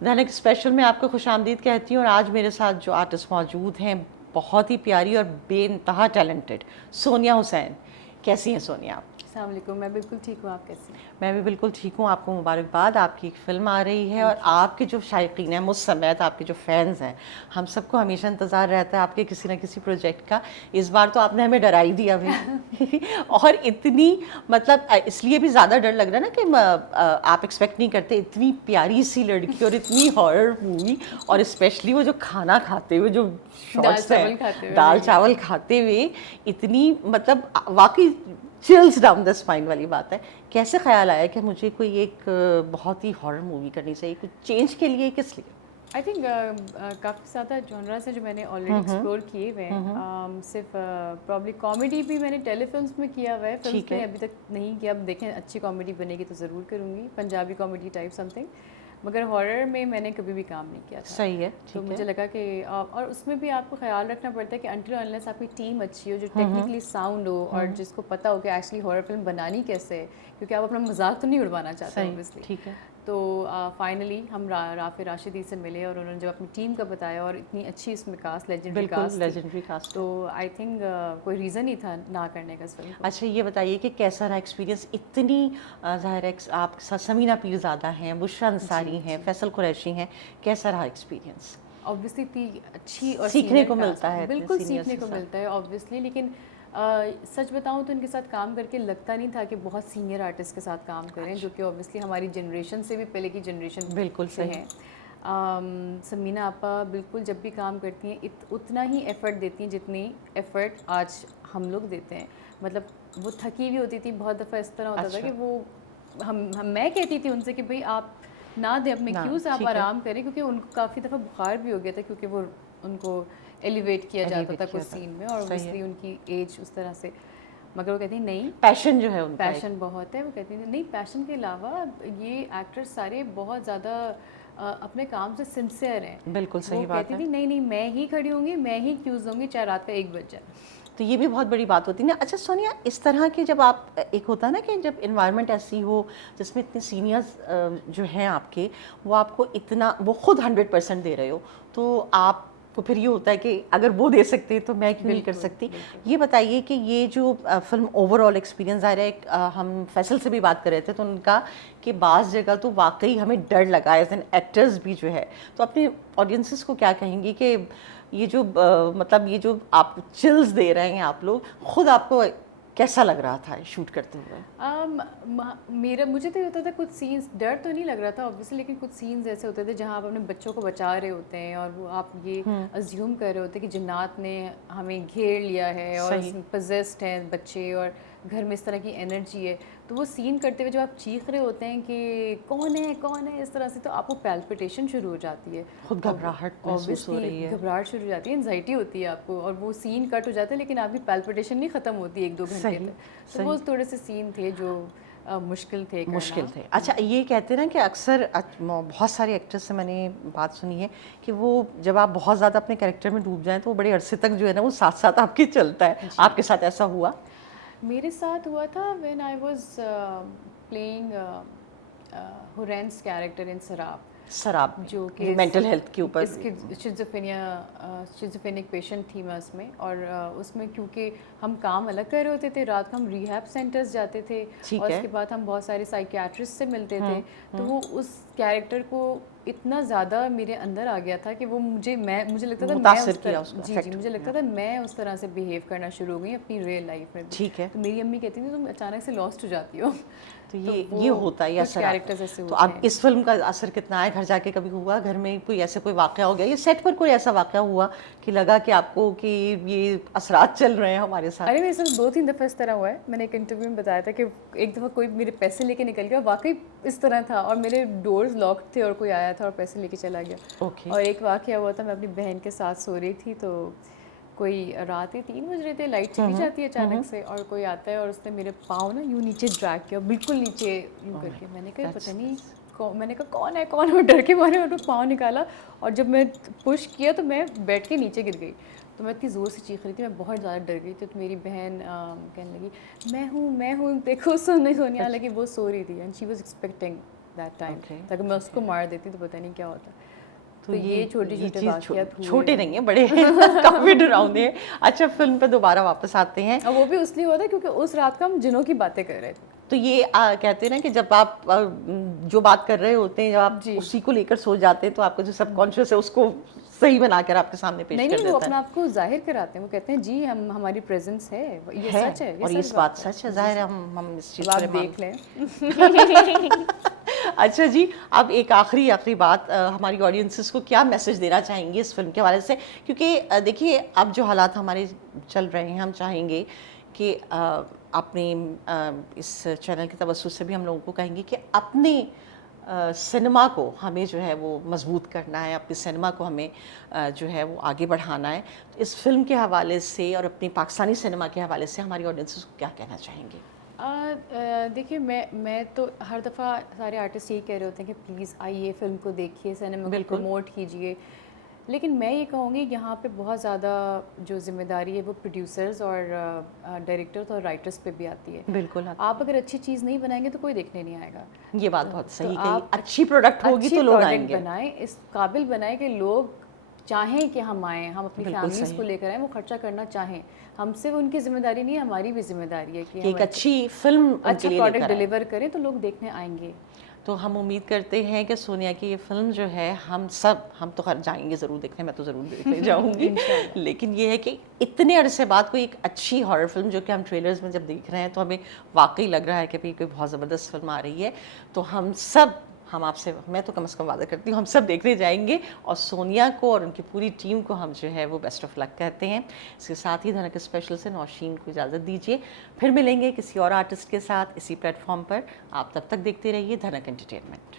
दैनिक special में आपको खुशामदीद कहती हूँ और आज मेरे साथ जो आर्टिस्ट मौजूद हैं बहुत ही प्यारी और बेइंतहा टैलेंटेड सोनिया हुसैन। कैसी हैं सोनिया आप? अस्सलाम वालेकुम। मैं बिल्कुल ठीक हूँ, आप कैसी हैं? मैं भी बिल्कुल ठीक हूँ। आपको मुबारकबाद, आपकी एक फ़िल्म आ रही है और थैंक यू। आपके जो शायकीन हैं मुझ समेत आपके जो फैंस हैं, हम सबको हमेशा इंतज़ार रहता है आपके किसी न किसी प्रोजेक्ट का। इस बार तो आपने हमें डरा ही दिया भाई और इतनी मतलब इसलिए भी ज़्यादा डर लग रहा है ना कि आप एक्सपेक्ट नहीं करते इतनी प्यारी सी लड़की और इतनी हॉरर मूवी, और स्पेशली वो जो खाना खाते हुए जो दाल शॉट्स हैं, चावल खाते हुए दाल वही चावल खाते हुए, इतनी मतलब वाकई चिल्स डाउन द स्पाइन वाली बात है। कैसे ख्याल आया कि मुझे कोई एक बहुत ही हॉरर मूवी करनी चाहिए, कुछ चेंज के लिए, किस लिए? आई थिंक काफ़ी ज़्यादा जॉनरास है जो मैंने ऑलरेडी एक्सप्लोर किए हुए हैं। सिर्फ प्रॉब्ली कॉमेडी भी मैंने टेलीफिल्म्स में किया हुआ है, फिल्म्स ठीक में है। अभी तक नहीं किया। अब देखें अच्छी कॉमेडी बनेगी तो ज़रूर करूँगी, पंजाबी कॉमेडी टाइप समथिंग। मगर हॉरर में मैंने कभी भी काम नहीं किया था। सही है। तो ठीक मुझे है। लगा कि और उसमें भी आपको ख्याल रखना पड़ता है कि अनटिल अनलेस आपकी टीम अच्छी हो, जो टेक्निकली साउंड हो और जिसको पता हो कि एक्चुअली हॉरर फिल्म बनानी कैसे है, क्योंकि आप अपना मजाक तो नहीं उड़वाना चाहते सही। ऑब्वियसली। ठीक है। तो फाइनली हम राफे राशिदी से मिले और उन्होंने जब अपनी टीम का बताया और इतनी अच्छी इसमें कास्ट, लेजेंडरी बिल्कुल कास्ट थी, लेजेंडरी कास्ट तो है। आई थिंक कोई रीज़न ही था ना करने का इस फिल्म को। अच्छा ये बताइए कि कैसा रहा एक्सपीरियंस? इतनी ज़ाहिर है आपके साथ समीना पीरज़ादा हैं, बुशरा जी अंसारी हैं, जी। फैसल कुरैशी हैं। कैसा रहा एक्सपीरियंस? ऑब्वियसली इतनी अच्छी और सीखने सीनियर को मिलता कास्ट, है इतने बिल्कुल सीनियर्स सीखने के को साथ। मिलता है ऑब्वियसली। लेकिन सच बताऊं तो इनके साथ काम करके लगता नहीं था कि बहुत सीनियर आर्टिस्ट के साथ काम करें, जो अच्छा। कि ऑब्वियसली हमारी जनरेशन से भी पहले की जनरेशन बिल्कुल से सही। हैं। समीना आपा बिल्कुल जब भी काम करती हैं उतना ही एफ़र्ट देती हैं जितनी एफ़र्ट आज हम लोग देते हैं। मतलब वो थकी हुई होती थी, बहुत दफ़ा इस तरह होता था कि अच्छा। वो हम मैं कहती थी उनसे कि भाई आप ना दें अपने ना। क्यूज़, आप ठीक है। आराम करें, क्योंकि उनको काफ़ी दफ़ा बुखार भी हो गया था, क्योंकि वो उनको एलिवेट किया जाता एलिवेट था कुछ किया था। सीन में और सही है। ऑब्वियसली उनकी एज उस तरह से। मगर वो कहती हैं नहीं, पैशन जो है उनका एक। पैशन बहुत है। वो कहती हैं नहीं, पैशन के अलावा ये एक्टर्स सारे बहुत ज़्यादा अपने काम से सिंसियर हैं। बिल्कुल वो सही बात कहती है। थी नहीं नहीं, मैं ही खड़ी होंगी, मैं ही क्यूज़ दूँगी, चाहे रात का 1 बज जाए। तो ये भी बहुत बड़ी बात होती है ना। अच्छा सोनिया, इस तरह की जब आप एक होता है ना कि जब इन्वायरमेंट ऐसी हो जिसमें इतने सीनियर्स जो हैं आपके, वो आपको इतना वो खुद 100% दे रहे हो, तो आपको फिर ये होता है कि अगर वो दे सकते हैं तो मैं क्यों नहीं कर बिल्कुल सकती। बिल्कुल। ये बताइए कि ये जो फिल्म ओवरऑल एक्सपीरियंस आ रहा है, हम फैसल से भी बात कर रहे थे तो उनका कि बाज़ जगह तो वाकई हमें डर लगा एज एन एक्टर्स भी जो है, तो अपने ऑडियंसेस को क्या कहेंगी कि ये जो मतलब ये जो आप चिल्स दे रहे हैं आप लोग खुद, आपको कैसा लग रहा था शूट करते हुए? मेरा मुझे तो ये होता था कुछ सीन्स, डर तो नहीं लग रहा था ऑब्वियसली, लेकिन कुछ सीन्स ऐसे होते थे जहाँ आप अपने बच्चों को बचा रहे होते हैं और वो आप ये अज्यूम कर रहे होते हैं कि जिन्नात ने हमें घेर लिया है और सही। पजेस्ड हैं बच्चे और घर में इस तरह की एनर्जी है। तो वो सीन करते हुए जब आप चीख रहे होते हैं कि कौन है इस तरह से, तो आपको पैल्पिटेशन शुरू हो जाती है। खुद और घबराहट महसूस हो ऑब्वियसली रही है। घबराहट शुरू हो जाती है, एनजाइटी होती है आपको, और वो सीन कट हो जाता है लेकिन आपकी पैल्पिटेशन नहीं ख़त्म होती 1-2 घंटे सही। तक। तो वो सही। थोड़े से सीन थे जो मुश्किल थे करना। मुश्किल थे। अच्छा ये कहते हैं ना कि अक्सर बहुत सारे एक्टर्स से मैंने बात सुनी है कि वो जब आप बहुत ज़्यादा अपने कैरेक्टर में डूब जाएं तो वो बड़े अरसे तक जो है ना वो साथ साथ आपके चलता है। जी। आपके साथ ऐसा हुआ? मेरे साथ हुआ था व्हेन आई वाज प्लेइंग हुरैन्स कैरेक्टर इन सराब, शराब जो में कि जो मेंटल हेल्थ के ऊपर। इसके शिज़ोफ्रेनिक पेशेंट थी मैं उसमें। और उसमें क्योंकि हम काम अलग कर रहे होते थे, रात को हम रिहैब सेंटर्स जाते थे ठीक और है। उसके बाद हम बहुत सारे साइकियाट्रिस्ट से मिलते थे। तो वो उस कैरेक्टर को इतना ज़्यादा मेरे अंदर आ गया था कि वो मुझे लगता था मैं मुतासिर उस किया, तरह, उसको जी जी, अफेक्ट मुझे लगता किया। था मैं उस तरह से बिहेव करना शुरू हो गई अपनी रियल लाइफ में भी। ठीक है। तो मेरी अम्मी कहती थी तुम अचानक से लॉस्ट हो जाती हो। तो तो वो ये होता है, ये कुछ असर आता कैरेक्टर्स ऐसे है। तो होते अब हैं। इस फिल्म का असर कितना है? घर जाके कभी हुआ घर में कोई ऐसे कोई वाक़या हो गया या सेट पर कोई ऐसा वाक़या हुआ कि लगा कि आपको कि ये असरात चल रहे हैं हमारे साथ? अरे मेरे साथ 2-3 दफ़ा इस तरह हुआ है। मैंने एक इंटरव्यू में बताया था कि एक दफ़ा कोई मेरे पैसे लेके निकल गया, वाक़ई इस तरह था, और मेरे डोर्स लॉक्ड थे और कोई आया था और पैसे लेके चला गया। ओके। और एक वाक़या हुआ था, मैं अपनी बहन के साथ सो रही थी, तो कोई रात के 3 बज रहे थे, लाइट चली जाती है अचानक से और कोई आता है और उसने मेरे पाँव ना यूँ नीचे ड्रैग किया, बिल्कुल नीचे यूँ ओह माय करके। मैंने गॉड, कहा पता दैट्स नहीं मैंने कहा कौन है कौन है, और डर के मारे और पाँव निकाला और जब मैं पुश किया तो मैं बेड के नीचे गिर गई। तो मैं इतनी ज़ोर से चीख रही थी, मैं बहुत ज़्यादा डर गई थी। तो मेरी बहन कहने लगी मैं हूँ देखो, सोनिया, अच्छा। हालांकि वो सो रही थी and she was expecting that time, Okay, अगर मैं उसको मार देती तो पता नहीं क्या होता। तो ये ये छोटे-छोटे चीज़ वाक़यात हुए। छोटे नहीं है, बड़े हैं काफ़ी डरावने हैं। अच्छा, फ़िल्म पे दोबारा वापस आते हैं। और वो भी इसलिए हुआ था क्योंकि उस रात को हम जिनों की बातें कर रहे थे। तो ये कहते हैं ना कि जब आप जो बात कर रहे होते हैं, जब आप जी। उसी को लेकर सो जाते हैं, तो आपका जो सबकॉन्शियस है उसको सही बनाकर आपके सामने पेश नहीं कर नहीं, वो देता अपने आप को ज़ाहिर कराते हैं, वो कहते हैं जी हम हमारी प्रेजेंस है, ये है। सच है, और ये ये सच बात बात है। सच है, जी ज़ाहिर है सर, हम इस अब चीज़ आप पर देख लें। अच्छा जी, अब एक आखिरी बात, हमारी ऑडियंसेस को क्या मैसेज देना चाहेंगे इस फिल्म के हवाले से? क्योंकि देखिए, अब जो हालात हमारे चल रहे हैं, हम चाहेंगे कि अपने इस चैनल की तवज्जो से भी हम लोगों को कहेंगे कि अपने सिनेमा को हमें जो है वो मजबूत करना है, अपने सिनेमा को हमें जो है वो आगे बढ़ाना है। तो इस फिल्म के हवाले से और अपनी पाकिस्तानी सिनेमा के हवाले से हमारी ऑडियंसेस को क्या कहना चाहेंगे? देखिए, मैं तो हर दफ़ा सारे आर्टिस्ट यही कह रहे होते हैं कि प्लीज़ आइए, फ़िल्म को देखिए, सिनेमा को बिल्कुल। प्रमोट कीजिए। लेकिन मैं ये कहूँगी यहाँ पे बहुत ज़्यादा जो ज़िम्मेदारी है वो प्रोड्यूसर्स और डायरेक्टर्स और राइटर्स पे भी आती है। बिल्कुल आप अगर अच्छी चीज़ नहीं बनाएंगे तो कोई देखने नहीं आएगा। ये बात तो, बहुत तो सही कही। आप अच्छी प्रोडक्ट होगी अच्छी तो लोग प्रोडक्ट आएंगे। बनाएं, इस काबिल बनाएं कि लोग चाहें कि हम आएँ, हम अपनी बिल्कुल फैमिलीज़ सही को लेकर आएँ, वो खर्चा करना चाहें। हमसे वो उनकी ज़िम्मेदारी नहीं है, हमारी भी ज़िम्मेदारी है कि कि हम एक अच्छी फिल्म उनके अच्छा लिए प्रोडक्ट लेकर आए। डिलीवर करें तो लोग देखने आएंगे। तो हम उम्मीद करते हैं कि सोनिया की ये फिल्म जो है, हम तो खैर जाएंगे ज़रूर देखने, मैं तो ज़रूर देखने जाऊंगी। इंशाल्लाह। लेकिन ये है कि इतने अरसे बाद कोई एक अच्छी हॉरर फिल्म, जो कि हम ट्रेलर्स में जब देख रहे हैं तो हमें वाकई लग रहा है कि भाई कोई बहुत ज़बरदस्त फिल्म आ रही है। तो हम आपसे, मैं तो कम से कम वादा करती हूँ, हम सब देखने जाएंगे। और सोनिया को और उनकी पूरी टीम को हम जो है वो बेस्ट ऑफ लक कहते हैं। इसके साथ ही धनक स्पेशल से नौशीन को इजाज़त दीजिए। फिर मिलेंगे किसी और आर्टिस्ट के साथ इसी प्लेटफॉर्म पर। आप तब तक देखते रहिए धनक एंटरटेनमेंट।